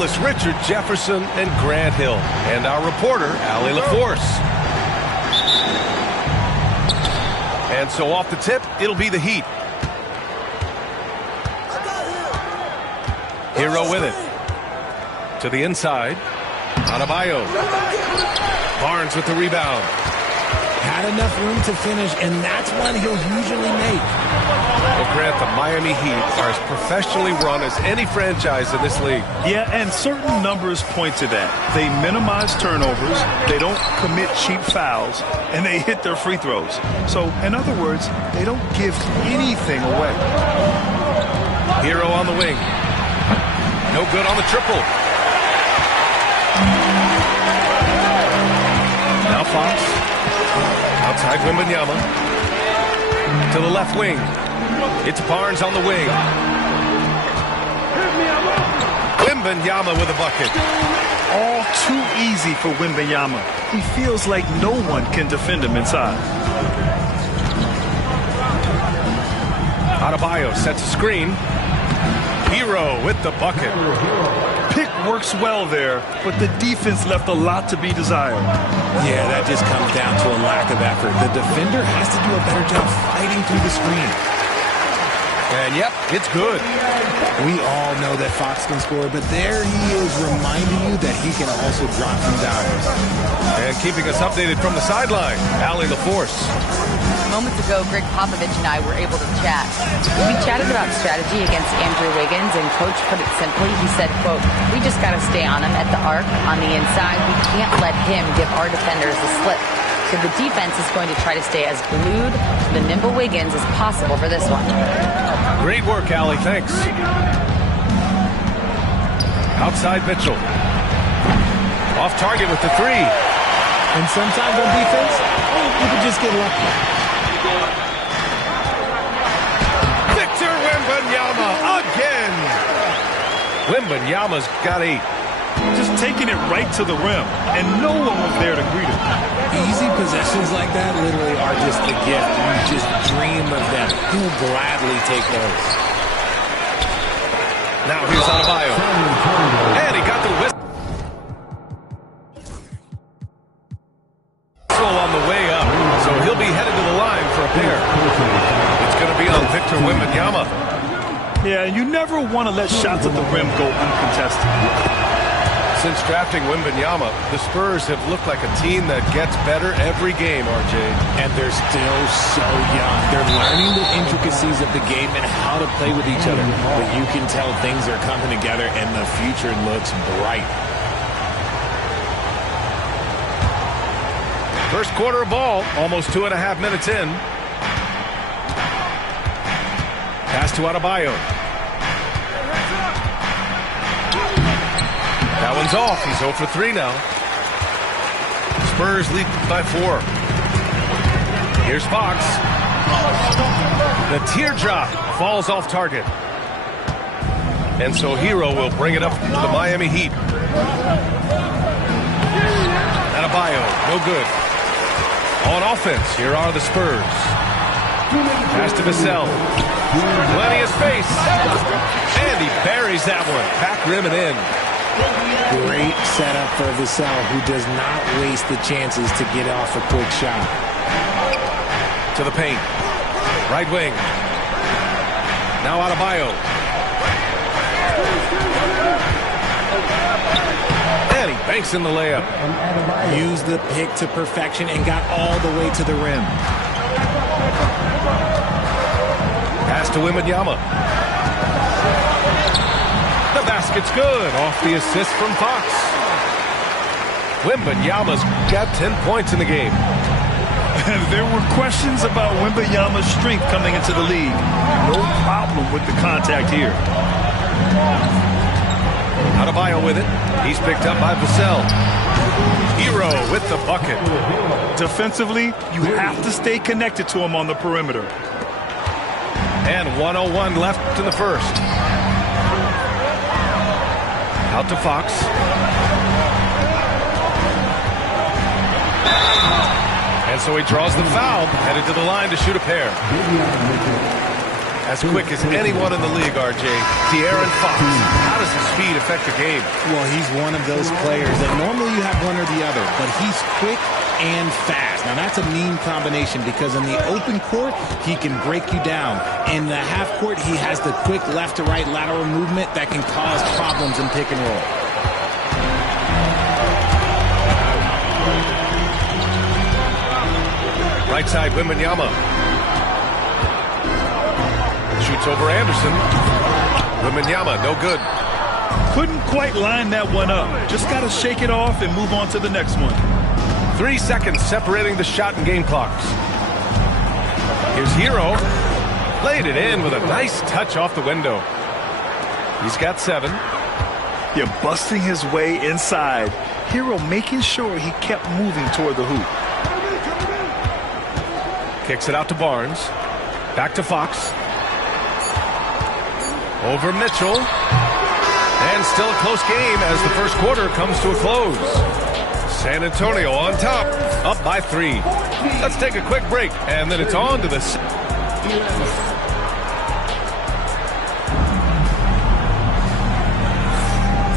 analysts Richard Jefferson and Grant Hill, and our reporter, Allie LaForce. And so off the tip, it'll be the Heat. Hero with it. To the inside. Adebayo. Barnes with the rebound. Had enough room to finish, and that's one he'll usually make. Well, Grant, the Miami Heat are as professionally run as any franchise in this league. Yeah, and certain numbers point to that. They minimize turnovers, they don't commit cheap fouls, and they hit their free throws. So, in other words, they don't give anything away. Hero on the wing. No good on the triple. Now Fox. Outside Wembanyama. To the left wing. It's Barnes on the wing. Wembanyama with a bucket. All too easy for Wembanyama. He feels like no one can defend him inside. Adebayo sets a screen. Hero with the bucket. Pick works well there, but the defense left a lot to be desired. Yeah, that just comes down to a lack of effort. The defender has to do a better job fighting through the screen. And yep, it's good. We all know that Fox can score, but there he is reminding you that he can also drop some dimes. And keeping us updated from the sideline, Allie LaForce. Moments ago, Greg Popovich and I were able to chat. We chatted about strategy against Andrew Wiggins, and Coach put it simply. He said, quote, "We just got to stay on him at the arc, on the inside. We can't let him give our defenders a slip." So the defense is going to try to stay as glued to the nimble Wiggins as possible for this one. Great work, Allie. Thanks. Outside Mitchell. Off target with the three. And sometimes on defense, you can just get lucky. Victor Wembanyama again. Wembanyama's got 8. Just taking it right to the rim, and no one was there to greet him. Easy possessions like that literally are just a gift. You just dream of them. He'll gladly take those. Now here's Adebayo. And he got the whistle on the way up, so he'll be headed to the line for a pair. It's going to be on Victor Wembanyama. Yeah, you never want to let shots at the rim go uncontested. Since drafting Wembanyama, the Spurs have looked like a team that gets better every game, RJ. And they're still so young. They're learning the intricacies of the game and how to play with each other. But you can tell things are coming together and the future looks bright. First quarter of ball, almost 2.5 minutes in. Pass to Adebayo. That one's off. He's 0 for 3 now. Spurs lead by 4. Here's Fox. The teardrop falls off target. And so Hero will bring it up to the Miami Heat. Adebayo, no good. On offense, here are the Spurs. Pass to Vassell. Plenty of space. And he buries that one. Back rim and in. Great setup for Vassell, who does not waste the chances to get off a quick shot. To the paint. Right wing. Now Adebayo. And he banks in the layup. Used the pick to perfection and got all the way to the rim. Pass to Wembanyama. The basket's good. Off the assist from Fox. Wembanyama's got 10 points in the game. There were questions about Wembanyama's strength coming into the league. No problem with the contact here. Adebayo with it. He's picked up by Vassell. Hero with the bucket. Defensively, you have to stay connected to him on the perimeter. And 1:01 left in the first. Out to Fox. And so he draws the foul, headed to the line to shoot a pair. As quick as anyone in the league, RJ. De'Aaron Fox. How does his speed affect the game? Well, he's one of those players that normally you have one or the other, but he's quick and fast. Now, that's a mean combination because in the open court, he can break you down. In the half court, he has the quick left-to-right lateral movement that can cause problems in pick and roll. Right side, Wembanyama. Shoots over Anderson. Wembanyama, no good. Couldn't quite line that one up. Just got to shake it off and move on to the next one. 3 seconds separating the shot and game clocks. Here's Hero. Laid it in with a nice touch off the window. He's got 7. You're busting his way inside. Hero making sure he kept moving toward the hoop. Kicks it out to Barnes. Back to Fox. Over Mitchell. And still a close game as the first quarter comes to a close. San Antonio on top, up by 3. Let's take a quick break, and then it's on to the...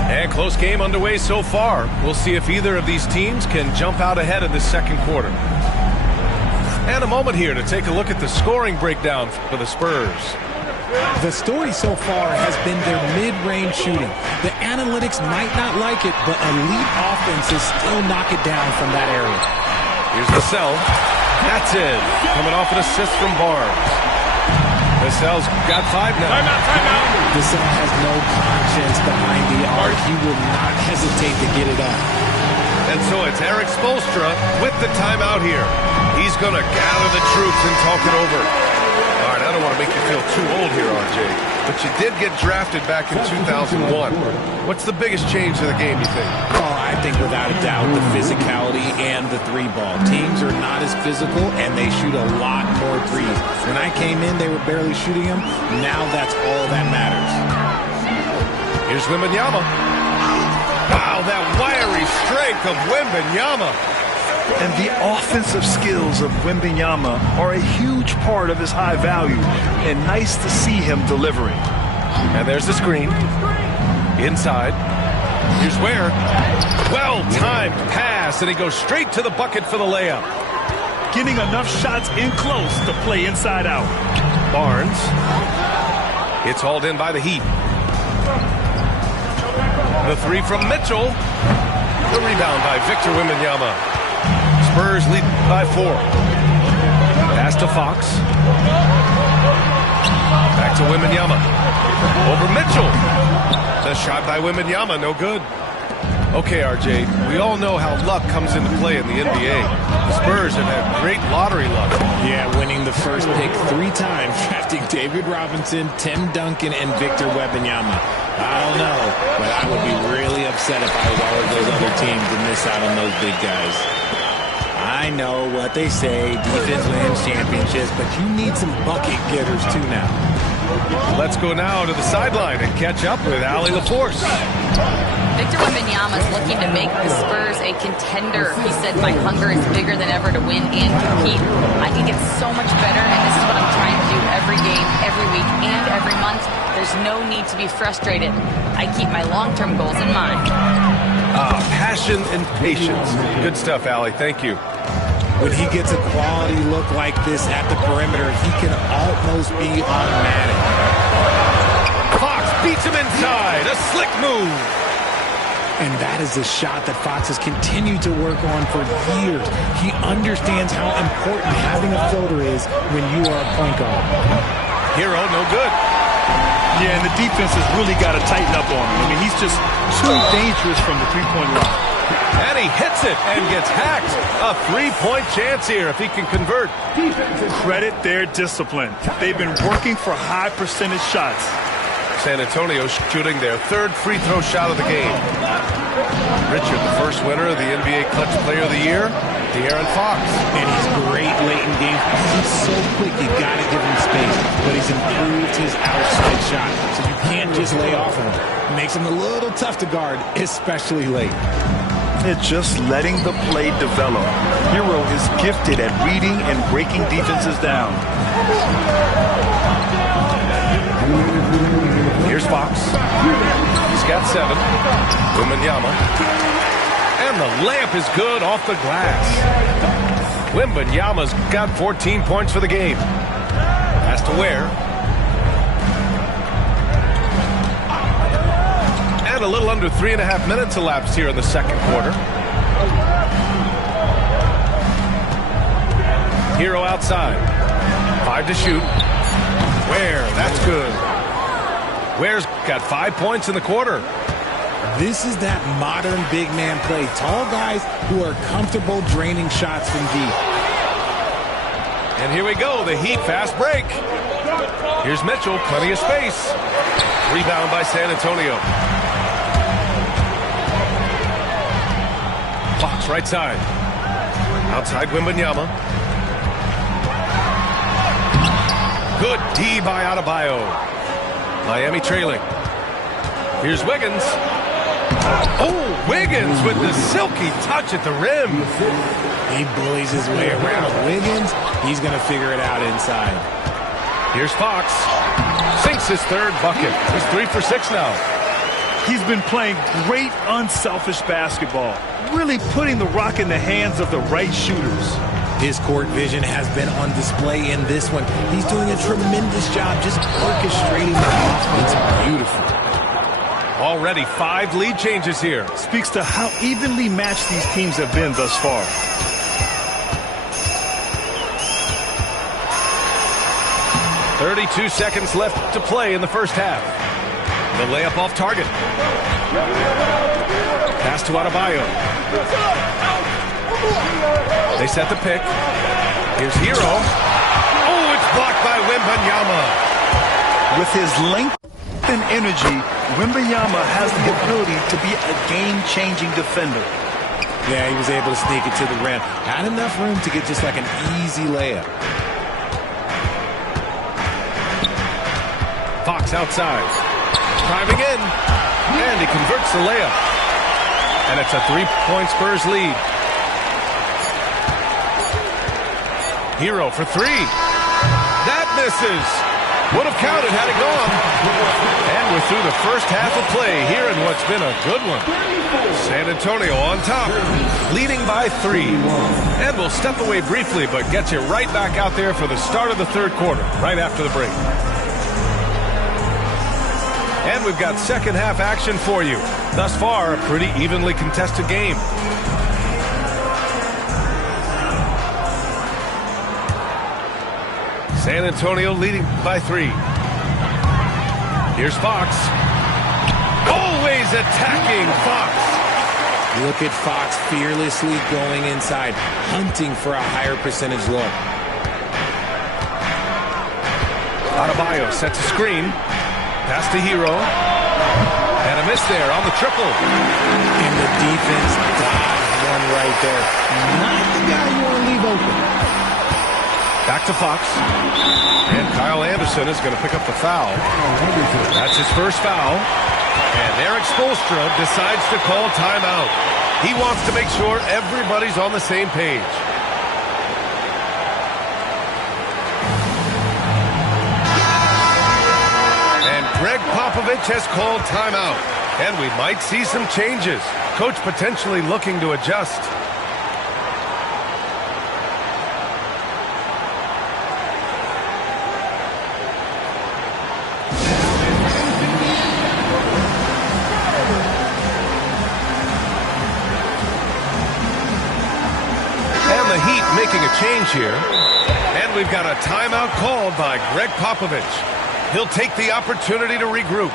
And close game underway so far. We'll see if either of these teams can jump out ahead in the second quarter. And a moment here to take a look at the scoring breakdown for the Spurs. The story so far has been their mid-range shooting. The analytics might not like it, but elite offenses still knock it down from that area. Here's Vassell. That's it. Coming off an assist from Barnes. Vassell's got 5 now. Timeout. Vassell has no conscience behind the arc. He will not hesitate to get it up. And so it's Eric Spoelstra with the timeout here. He's going to gather the troops and talk it over. All right, I don't want to make you feel too old here, RJ, but you did get drafted back in 2001. What's the biggest change to the game, you think? Oh, I think without a doubt the physicality and the 3-ball. Teams are not as physical, and they shoot a lot more threes. When I came in, they were barely shooting them. Now that's all that matters. Here's Wembanyama. Wow, that wiry strength of Wembanyama. And the offensive skills of Wembanyama are a huge part of his high value, and nice to see him delivering. And there's the screen. Inside. Here's Ware. Well-timed pass, and he goes straight to the bucket for the layup. Getting enough shots in close to play inside out. Barnes. It's hauled in by the Heat. The 3 from Mitchell. The rebound by Victor Wembanyama. Spurs lead by 4. Pass to Fox. Back to Wembanyama. Over Mitchell. The shot by Wembanyama, no good. Okay, RJ, we all know how luck comes into play in the NBA. The Spurs have had great lottery luck. Yeah, winning the first pick 3 times, drafting David Robinson, Tim Duncan, and Victor Wembanyama. I don't know, but I would be really upset if I was all of those other teams to miss out on those big guys. I know what they say, defense wins championships, but you need some bucket getters too now. Let's go now to the sideline and catch up with Allie LaForce. Victor Wembanyama is looking to make the Spurs a contender. He said, my hunger is bigger than ever to win and compete. I can get so much better, and this is what I'm trying to do every game, every week, and every month. There's no need to be frustrated. I keep my long-term goals in mind. Passion and patience. Good stuff, Allie. Thank you. When he gets a quality look like this at the perimeter, he can almost be automatic. Fox beats him inside. A slick move. And that is a shot that Fox has continued to work on for years. He understands how important having a floater is when you are a point guard. Hero, no good. Yeah, and the defense has really got to tighten up on him. I mean, he's just too dangerous from the three-point line. And he hits it and gets hacked. A 3-point chance here if he can convert. Credit their discipline. They've been working for high percentage shots. San Antonio shooting their 3rd free throw shot of the game. Richard, the first winner of the NBA Clutch Player of the Year, De'Aaron Fox. And he's great late in games. He's so quick, you got to give him space. But he's improved his outside shot, so you can't just lay off of him. It makes him a little tough to guard, especially late. It's just letting the play develop. Hero is gifted at reading and breaking defenses down. Here's Fox. He's got 7. Wembanyama. And the layup is good off the glass. Wembanyama's got 14 points for the game. Has to Ware. And a little under 3.5 minutes elapsed here in the second quarter. Hero outside. 5 to shoot. Ware, that's good. Ware's got 5 points in the quarter. This is that modern big man play. Tall guys who are comfortable draining shots from deep. And here we go, the Heat fast break. Here's Mitchell, plenty of space. Rebound by San Antonio. Fox right side. Outside Wembanyama. Good D by Adebayo. Miami trailing. Here's Wiggins. Oh, Wiggins with the silky touch at the rim. He bullies his way around. Wiggins, he's going to figure it out inside. Here's Fox. Sinks his third bucket. He's 3 for 6 now. He's been playing great unselfish basketball, really putting the rock in the hands of the right shooters. His court vision has been on display in this one. He's doing a tremendous job just orchestrating the offense beautifully. Already 5 lead changes here. Speaks to how evenly matched these teams have been thus far. .32 seconds left to play in the first half. The layup off target. Pass to Adebayo. They set the pick. Here's Hero. Oh, it's blocked by Wembanyama. With his length and energy, Wembanyama has the ability to be a game-changing defender. Yeah, he was able to sneak it to the rim. Had enough room to get just like an easy layup. Fox outside. Driving in. And he converts the layup. And it's a 3-point Spurs lead. Hero for 3. That misses. Would have counted had it gone. And we're through the first half of play here in what's been a good one. San Antonio on top, leading by 3. And we'll step away briefly, but get you right back out there for the start of the third quarter, right after the break. And we've got second half action for you. Thus far, a pretty evenly contested game. San Antonio leading by 3. Here's Fox. Always attacking Fox. Look at Fox fearlessly going inside, hunting for a higher percentage look. Adebayo sets a screen. Pass to Hero. And a miss there on the triple. And the defense dodged one right there. Not the guy you want to leave open. Back to Fox. And Kyle Anderson is going to pick up the foul. That's his first foul. And Eric Spoelstra decides to call timeout. He wants to make sure everybody's on the same page. And Greg Popovich has called timeout. And we might see some changes. Coach potentially looking to adjust. Making a change here. And we've got a timeout called by Greg Popovich. He'll take the opportunity to regroup.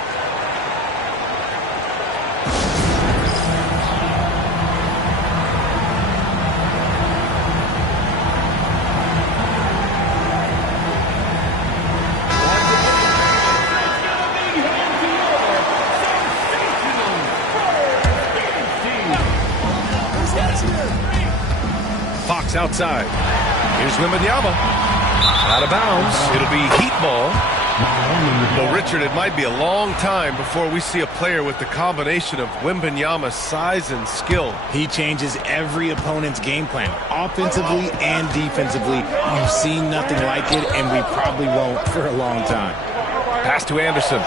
Fox outside. Here's Wembanyama. Out of bounds. It'll be Heat ball. Well, Richard, it might be a long time before we see a player with the combination of Wembanyama's size and skill. He changes every opponent's game plan, offensively and defensively. You've seen nothing like it, and we probably won't for a long time. Pass to Anderson.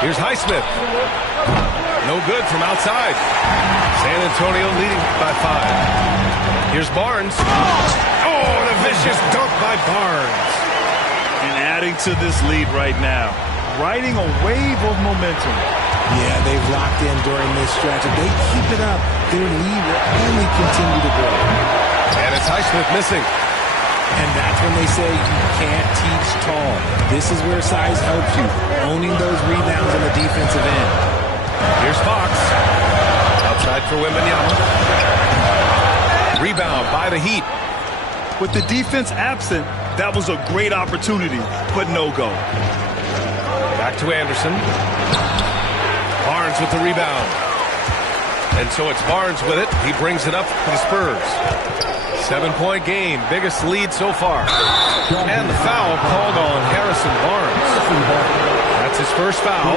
Here's Highsmith. No good from outside. San Antonio leading by 5. Here's Barnes. Oh, and a vicious dunk by Barnes. And adding to this lead right now, riding a wave of momentum. Yeah, they've locked in during this stretch. If they keep it up, their lead will only continue to grow. And it's Highsmith missing. And that's when they say you can't teach tall. This is where size helps you, owning those rebounds on the defensive end. Here's Fox. Outside for Wembanyama. Rebound by the Heat. With the defense absent, that was a great opportunity, but no go. Back to Anderson. Barnes with the rebound. And so it's Barnes with it. He brings it up for the Spurs. 7-point game, biggest lead so far. And the foul called on Harrison Barnes. That's his first foul.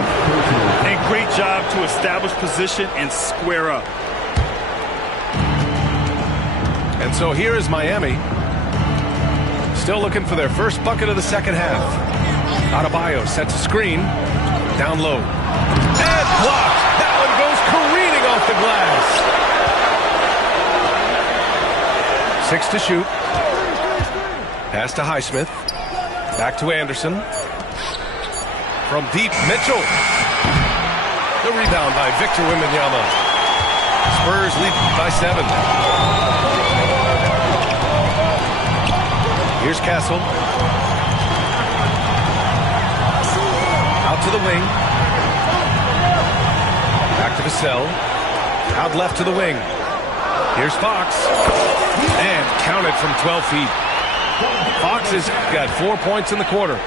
And great job to establish position and square up. And so here is Miami. Still looking for their first bucket of the second half. Adebayo sets a screen. Down low. And blocked. That one goes careening off the glass. 6 to shoot. Pass to Highsmith. Back to Anderson. From deep, Mitchell. The rebound by Victor Wembanyama. Spurs lead by 7. Here's Castle. Out to the wing. Back to Vassell. Out left to the wing. Here's Fox. And counted from 12 feet. Fox has got 4 points in the quarter.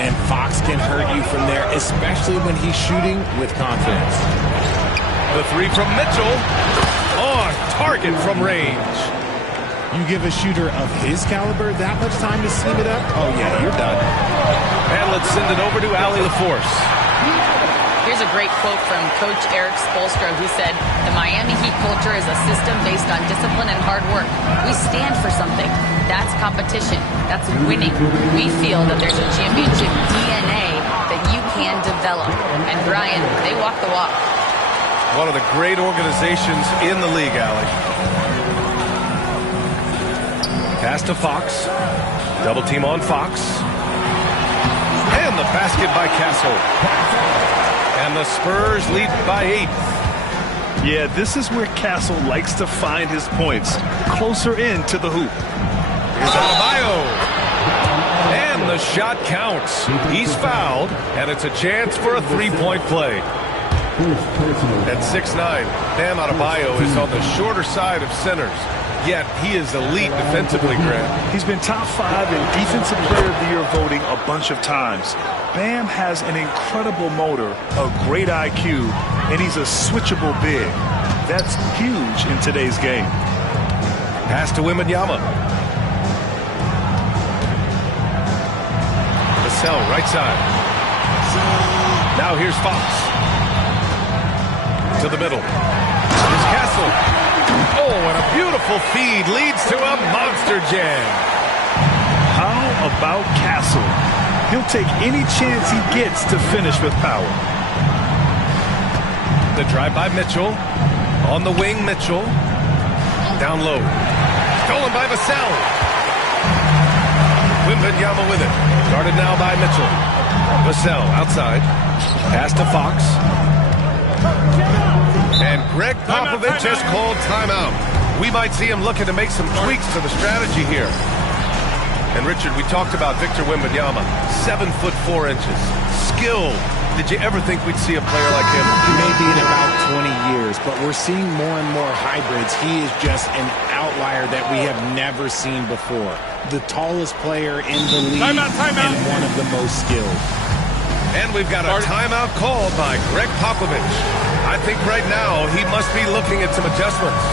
And Fox can hurt you from there, especially when he's shooting with confidence. The 3 from Mitchell. On target from range. You give a shooter of his caliber that much time to seam it up? Oh, yeah, you're done. And let's send it over to Allie LaForce. Here's a great quote from Coach Eric Spoelstra, who said, "The Miami Heat culture is a system based on discipline and hard work. We stand for something. That's competition. That's winning. We feel that there's a championship DNA that you can develop." And Brian, they walk the walk. One of the great organizations in the league, Allie. Pass to Fox. Double team on Fox. And the basket by Castle. And the Spurs lead by 8. Yeah, this is where Castle likes to find his points. Closer in to the hoop. Here's Adebayo. And the shot counts. He's fouled, and it's a chance for a 3-point play. At 6'9", Bam Adebayo is on the shorter side of centers. Yet he is elite defensively, Grant. He's been top 5 in Defensive Player of the Year voting a bunch of times. Bam has an incredible motor, a great IQ, and he's a switchable big. That's huge in today's game. Pass to Wembanyama. Vassell, right side. Now here's Fox. To the middle. Here's Castle. Oh, and a beautiful feed leads to a monster jam. How about Castle? He'll take any chance he gets to finish with power. The drive by Mitchell. On the wing, Mitchell. Down low. Stolen by Vassell. Wembanyama with it. Guarded now by Mitchell. Vassell outside. Pass to Fox. And Greg Popovich just called timeout. We might see him looking to make some tweaks to the strategy here. And Richard, we talked about Victor Wembanyama, 7'4". Skill. Did you ever think we'd see a player like him? Maybe in about 20 years, but we're seeing more and more hybrids. He is just an outlier that we have never seen before. The tallest player in the league timeout. And one of the most skilled. And we've got a timeout called by Greg Popovich. I think right now he must be looking at some adjustments.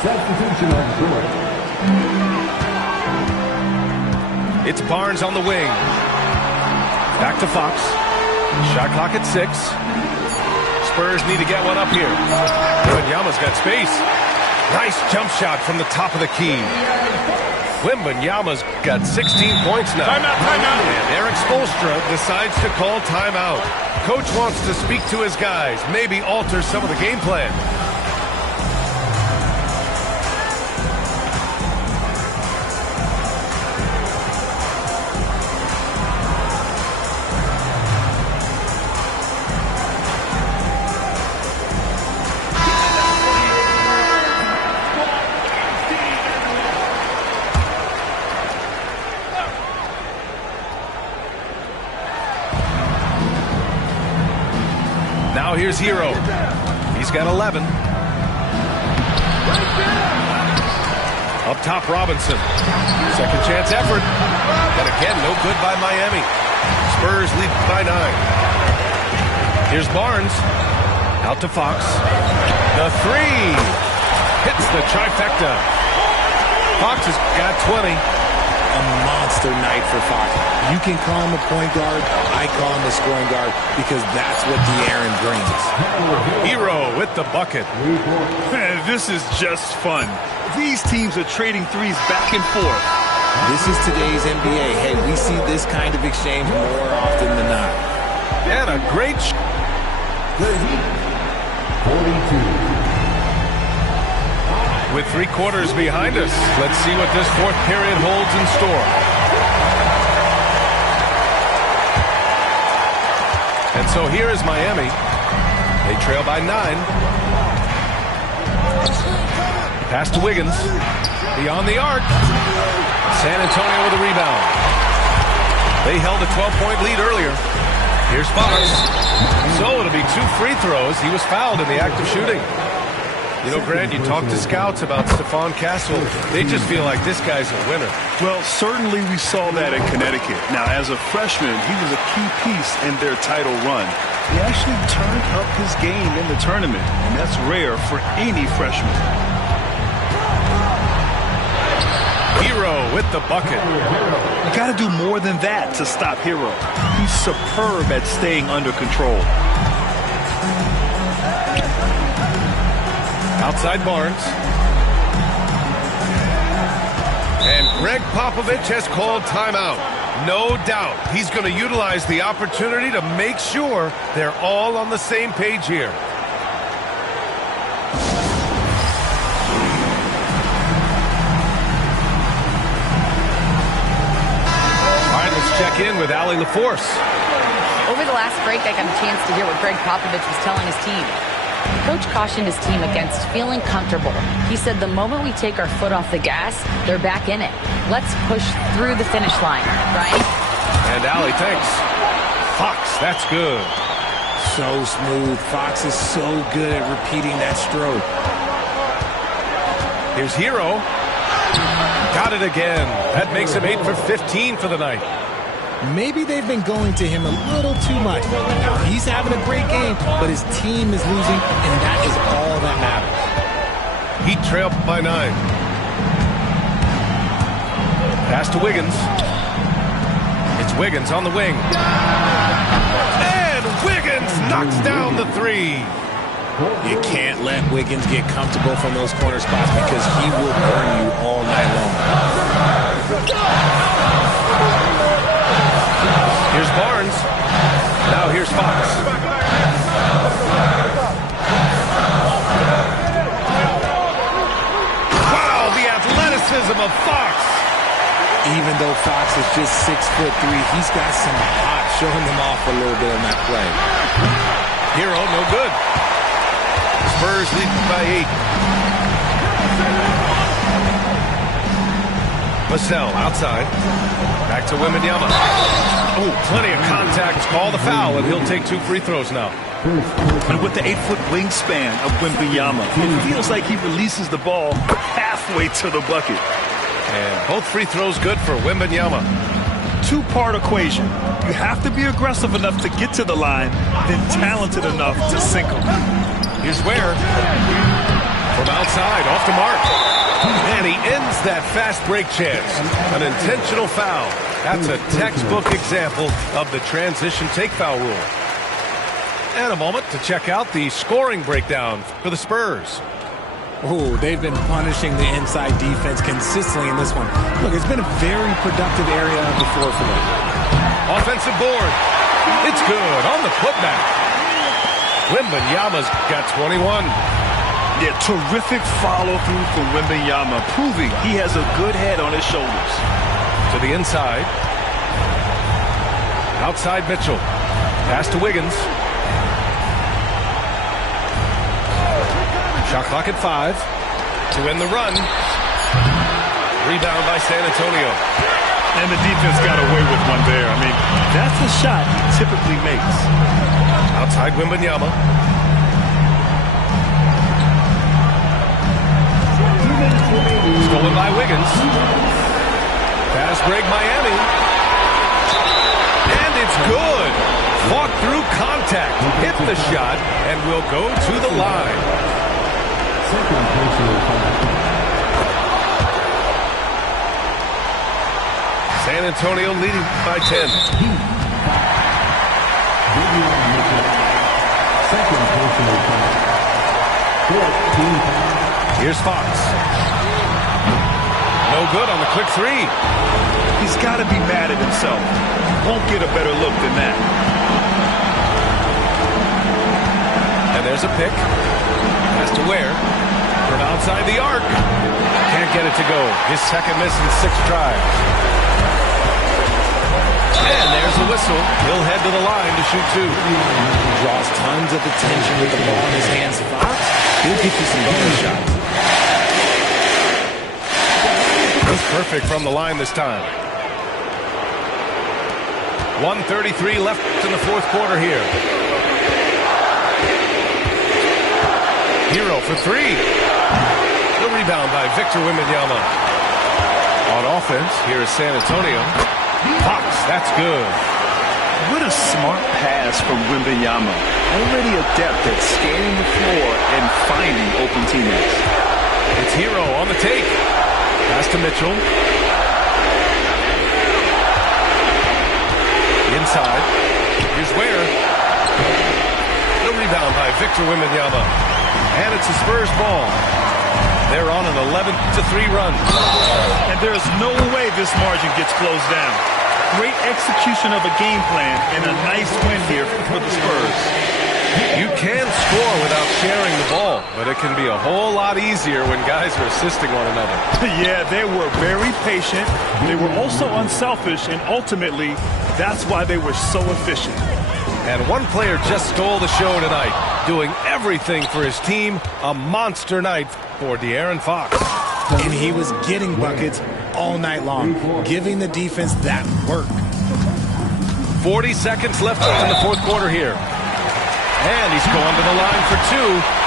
Substitution on the court. It's Barnes on the wing. Back to Fox. Shot clock at 6. Spurs need to get one up here. Wembanyama's got space. Nice jump shot from the top of the key. Wembanyama's got 16 points now. Timeout. And Eric Spoelstra decides to call timeout. Coach wants to speak to his guys, maybe alter some of the game plan. Now here's Hero. He's got 11. Up top, Robinson. Second chance effort. And again, no good by Miami. Spurs lead by 9. Here's Barnes. Out to Fox. The 3. Hits the trifecta. Fox has got 20. A monster night for Fox. You can call him a point guard. I call him a scoring guard because that's what De'Aaron brings. Hero with the bucket. Man, this is just fun. These teams are trading threes back and forth. This is today's NBA. Hey, we see this kind of exchange more often than not. And a great The Heat, 42. With 3 quarters behind us, let's see what this 4th period holds in store. And so here is Miami. They trail by 9. Pass to Wiggins. Beyond the arc. San Antonio with a rebound. They held a 12-point lead earlier. Here's Fox. So it'll be 2 free throws. He was fouled in the act of shooting. You know, Grant, you talk to scouts about Stephon Castle. They just feel like this guy's a winner. Well, certainly we saw that in Connecticut. Now, as a freshman, he was a key piece in their title run. He actually turned up his game in the tournament, and that's rare for any freshman. Hero with the bucket. You got to do more than that to stop Hero. He's superb at staying under control. Outside Barnes. And Greg Popovich has called timeout. No doubt he's going to utilize the opportunity to make sure they're all on the same page here. All right, let's check in with Allie LaForce. Over the last break, I got a chance to hear what Greg Popovich was telling his team. Coach cautioned his team against feeling comfortable. He said the moment we take our foot off the gas, they're back in it. Let's push through the finish line. Brian? And Allie, thanks. Fox, that's good. So smooth. Fox is so good at repeating that stroke. Here's Hero. Got it again. That makes him 8 for 15 for the night. Maybe they've been going to him a little too much. Now, he's having a great game, but his team is losing, and that is all that matters. Heat trail by 9. Pass to Wiggins. It's Wiggins on the wing. And Wiggins knocks down the 3. You can't let Wiggins get comfortable from those corner spots because he will burn you all night long. Here's Barnes. Now here's Fox. Wow, the athleticism of Fox. Even though Fox is just 6'3", he's got some hot, showing them off a little bit on that play. Hero, no good. Spurs lead by 8. Vassell outside. Back to Wembanyama. Oh, plenty of contact. Call the foul, and he'll take 2 free throws now. And with the 8-foot wingspan of Wembanyama, it feels like he releases the ball halfway to the bucket. And both free throws good for Wembanyama. 2-part equation. You have to be aggressive enough to get to the line, then talented enough to sink them. Here's Ware. From outside, off the mark. And he ends that fast break chance. An intentional foul. That's a textbook example of the transition take foul rule. And a moment to check out the scoring breakdown for the Spurs. Oh, they've been punishing the inside defense consistently in this one. Look, it's been a very productive area of the floor for them. Offensive board. It's good on the putback. Wembanyama's got 21. Yeah, terrific follow-through from Wembanyama, proving he has a good head on his shoulders. To the inside. Outside Mitchell. Pass to Wiggins. Shot clock at 5. To end the run. Rebound by San Antonio. And the defense got away with one there. I mean, that's a shot he typically makes. Outside Wembanyama. Stolen by Wiggins. Pass break Miami. And it's good. Fought through contact. Hit the shot and will go to the line. San Antonio leading by 10. Here's Fox. No good on the quick three. He's got to be mad at himself. Won't get a better look than that. And there's a pick. Has to Ware. From outside the arc. Can't get it to go. His second miss in 6 tries. And there's the whistle. He'll head to the line to shoot 2. Draws tons of attention with the ball in his hands. Fox, he'll get you some bonus shots. That's perfect from the line this time. 1:33 left in the fourth quarter here. Hero for 3. The rebound by Victor Wembanyama. On offense, here is San Antonio. Fox, that's good. What a smart pass from Wembanyama. Already adept at scanning the floor and finding open teammates. It's Hero on the take. Pass to Mitchell. Inside. Here's Ware. The rebound by Victor Wembanyama. And it's the Spurs ball. They're on an 11-3 run. And there's no way this margin gets closed down. Great execution of a game plan and a nice win here for the Spurs. You can score without sharing the ball, but it can be a whole lot easier when guys are assisting one another. Yeah, they were very patient. They were also unselfish, and ultimately, that's why they were so efficient. And one player just stole the show tonight, doing everything for his team. A monster night for De'Aaron Fox. And he was getting buckets all night long, giving the defense that work. 40 seconds left in the fourth quarter here. And he's going to the line for 2.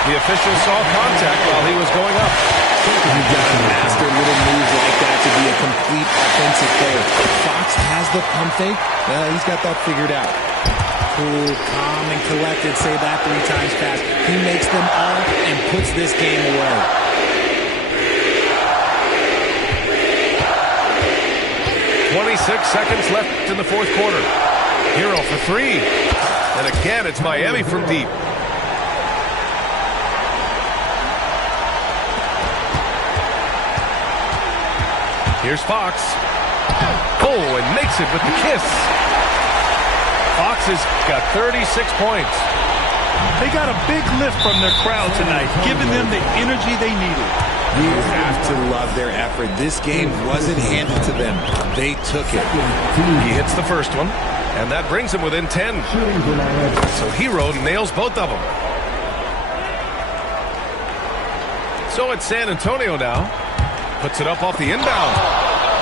The official saw contact while he was going up. You've got to master little moves like that to be a complete offensive player. Fox has the pump fake. He's got that figured out. Cool, calm, and collected. Say that 3 times fast. He makes them all and puts this game away. .26 seconds left in the fourth quarter. Hero for 3. And again, it's Miami from deep. Here's Fox. Oh, and makes it with the kiss. Fox has got 36 points. They got a big lift from their crowd tonight, giving them the energy they needed. You have to love their effort. This game wasn't handed to them. They took it. He hits the first one, and that brings him within 10. So Hero nails both of them. So it's San Antonio now. Puts it up off the inbound.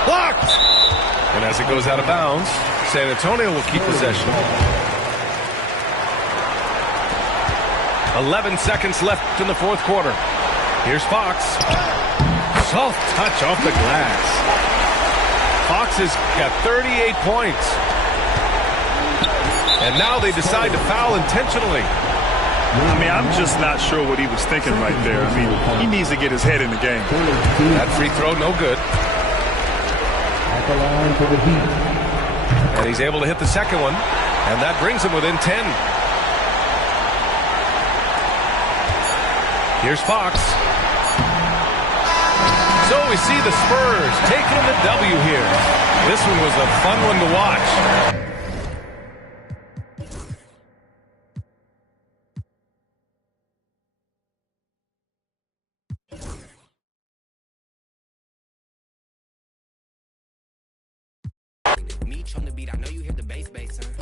Blocked! And as it goes out of bounds, San Antonio will keep possession. 11 seconds left in the fourth quarter. Here's Fox. Soft touch off the glass. Fox has got 38 points. And now they decide to foul intentionally. I mean, I'm just not sure what he was thinking right there. I mean, he needs to get his head in the game. That free throw, no good. At the line for the Heat. And he's able to hit the second one, and that brings him within 10. Here's Fox. So we see the Spurs taking the W here. This one was a fun one to watch. Meech on the beat, I know you hear the bass, son.